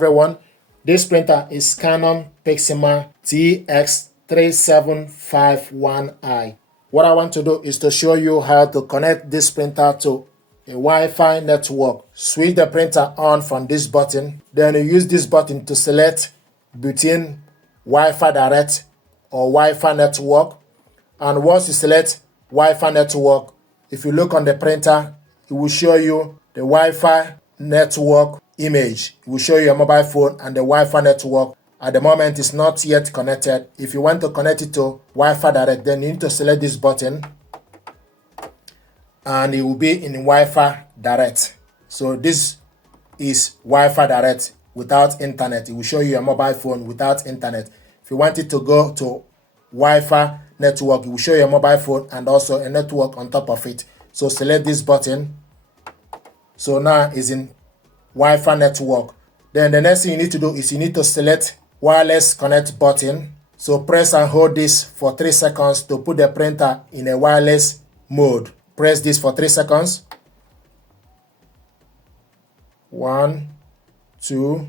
everyone. This printer is Canon Pixma TS3751i. What I want to do is to show you how to connect this printer to a Wi-Fi network. Switch the printer on from this button. Then you use this button to select between Wi-Fi direct or Wi-Fi network. And once you select Wi-Fi network, if you look on the printer, it will show you the Wi-Fi network image. It will show you your mobile phone and the Wi-Fi network. At the moment, it's not yet connected. If you want to connect it to Wi-Fi direct, then you need to select this button and it will be in Wi-Fi direct. So this is Wi-Fi direct without internet. It will show you your mobile phone without internet. If you want it to go to Wi-Fi network, it will show your mobile phone and also a network on top of it. So select this button. So now it's in Wi-Fi network. Then the next thing you need to do is you need to select wireless connect button. So press and hold this for 3 seconds to put the printer in a wireless mode. Press this for 3 seconds. 1, 2,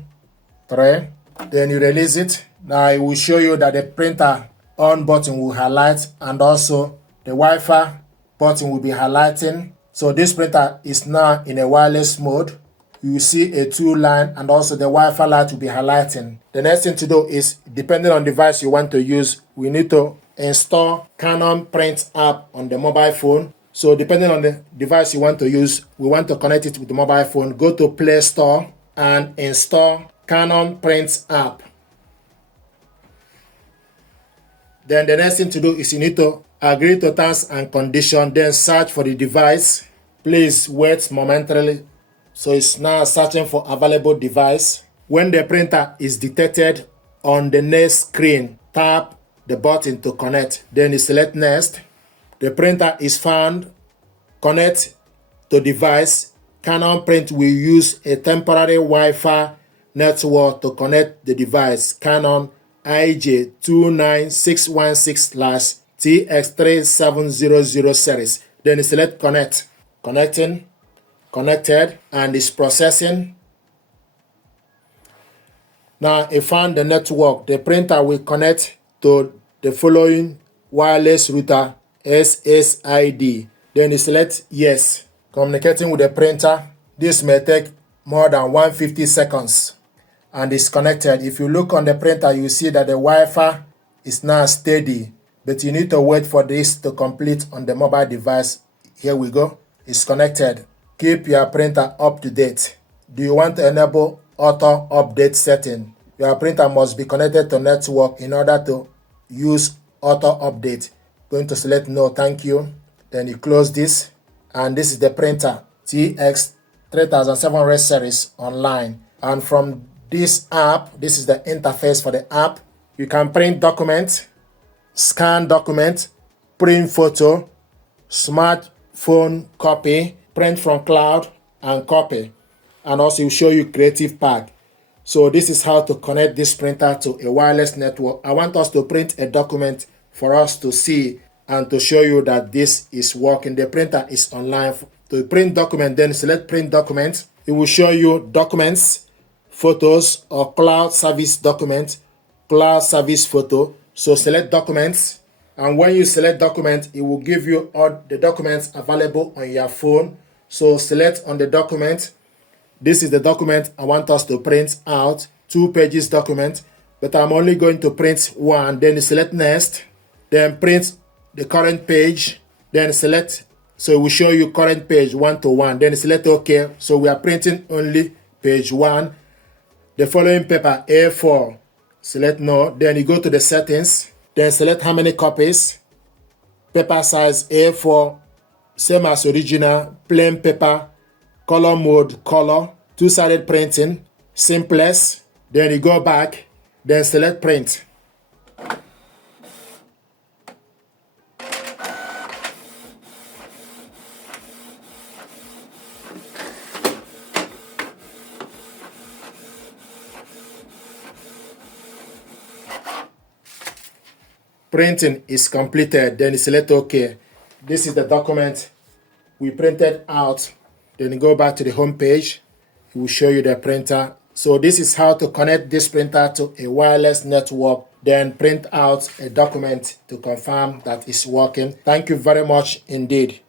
3. Then you release it. Now it will show you that the printer on button will highlight and also the Wi-Fi button will be highlighting. So this printer is now in a wireless mode. You will see a 2 line and also the Wi-Fi light will be highlighting. The next thing to do is, depending on the device you want to use, we need to install Canon PRINT app on the mobile phone. So depending on the device you want to use, we want to connect it with the mobile phone. Go to Play Store and install Canon PRINT app. Then the next thing to do is you need to agree to terms and conditions, then search for the device. Please wait momentarily. So it's now searching for available device. When the printer is detected on the next screen, tap the button to connect. Then you select next. The printer is found. Connect to device. Canon Print will use a temporary Wi-Fi network to connect the device. Canon IJ29616/TX3700 series. Then you select connect. Connecting. Connected and is processing. Now it found the network. The printer will connect to the following wireless router SSID. Then you select yes. Communicating with the printer. This may take more than 150 seconds and is connected. If you look on the printer, you see that the Wi-Fi is now steady, but you need to wait for this to complete on the mobile device. Here we go. It's connected. Keep your printer up to date. Do you want to enable auto update setting? Your printer must be connected to network in order to use auto update. Going to select no, thank you. Then you close this. And this is the printer TX3751 series online. And from this app, this is the interface for the app. You can print document, scan document, print photo, smartphone copy, print from cloud and copy, and also will show you creative pack. So this is how to connect this printer to a wireless network. I want us to print a document for us to see and to show you that this is working. The printer is online. To print document, then select print document. It will show you documents, photos, or cloud service document, cloud service photo. So select documents, and when you select document, it will give you all the documents available on your phone. So select on the document. This is the document I want us to print out, 2 pages document, but I'm only going to print 1. Then you select next, then print the current page, then select, so it will show you current page 1 to 1. Then you select OK. So we are printing only page 1. The following paper A4, select no. Then you go to the settings, then select how many copies, paper size A4, same as original, plain paper, color mode, color, 2-sided printing, simplest. Then you go back, then select print. Printing is completed. Then you select OK. This is the document we printed out. Then you go back to the home page. It will show you the printer So this is how to connect this printer to a wireless network, then print out a document to confirm that it's working. Thank you very much indeed.